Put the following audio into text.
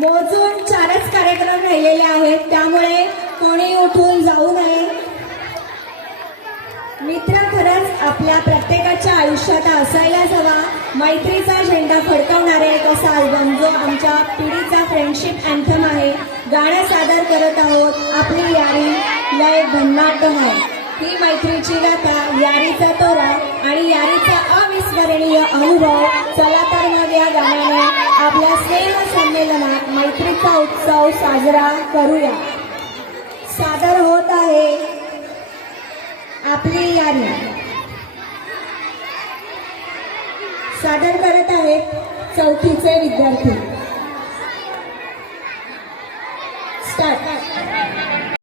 मोजून 4च कार्यक्रम राहिलेले आहेत, त्यामुळे कोणी उठून जाऊ नये. मित्र खरंच आपल्या प्रत्येकाच्या आयुष्यात असायलाच हवा. मैत्रीचा झेंडा फडकवणारा एक असा अल्बम जो आमच्या पिढीचा फ्रेंडशिप अँथम आहे. गाणं सादर करत आहोत आपली यारी लय भन्नाट आहे. ही मैत्रीची गाथा, यारीचा तोरा आणि यारीचा अविस्मरणीय अनुभव. चला तर मग या गाण्याने आपल्या स्नेह संमेलनात मैत्रीचा उत्सव साजरा करूया. सादर होत आहे आपली यारी. सादर करत आहेत 4थीचे विद्यार्थी.